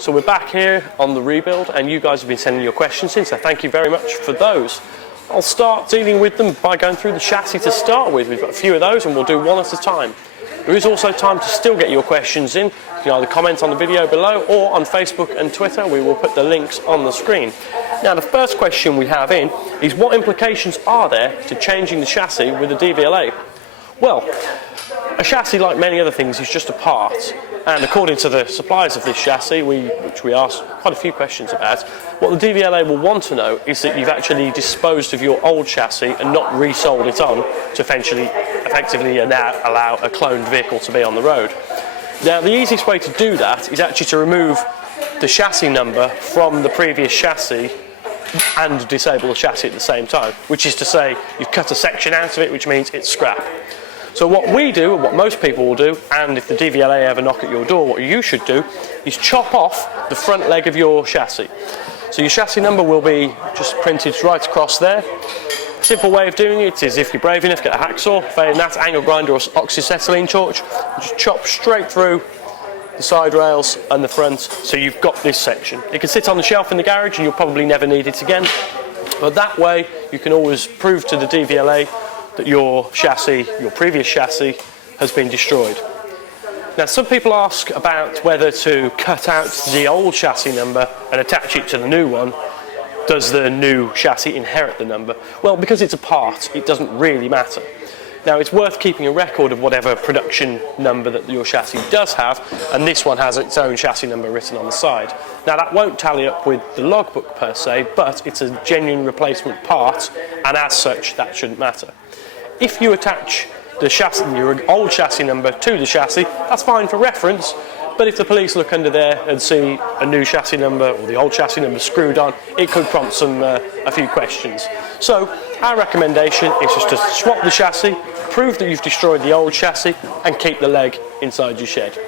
So we're back here on the rebuild, and you guys have been sending your questions in, so thank you very much for those. I'll start dealing with them by going through the chassis to start with. We've got a few of those and we'll do one at a time. There is also time to still get your questions in. You can either comment on the video below or on Facebook and Twitter. We will put the links on the screen. Now, the first question we have in is, what implications are there to changing the chassis with a Dvla? Well, a chassis, like many other things, is just a part, and according to the suppliers of this chassis, which we asked quite a few questions about, what the Dvla will want to know is that you've actually disposed of your old chassis and not resold it on to effectively now allow a cloned vehicle to be on the road. Now, the easiest way to do that is actually to remove the chassis number from the previous chassis and disable the chassis at the same time, which is to say you've cut a section out of it, which means it's scrap. So what we do, and what most people will do, and if the Dvla ever knock at your door, what you should do is chop off the front leg of your chassis. So your chassis number will be just printed right across there. A simple way of doing it is, if you're brave enough, get a hacksaw, failing that, angle grinder or oxyacetylene torch, just chop straight through the side rails and the front, so you've got this section. It can sit on the shelf in the garage and you'll probably never need it again, but that way you can always prove to the Dvla that your chassis, your previous chassis, has been destroyed. Now, some people ask about whether to cut out the old chassis number and attach it to the new one. Does the new chassis inherit the number? Well, because it's a part, it doesn't really matter. Now, it's worth keeping a record of whatever production number that your chassis does have, and this one has its own chassis number written on the side. Now, that won't tally up with the logbook per se, but it's a genuine replacement part, and as such, that shouldn't matter. If you attach the chassis, your old chassis number to the chassis, that's fine for reference, but if the police look under there and see a new chassis number or the old chassis number screwed on, it could prompt a few questions. So our recommendation is just to swap the chassis, prove that you've destroyed the old chassis, and keep the leg inside your shed.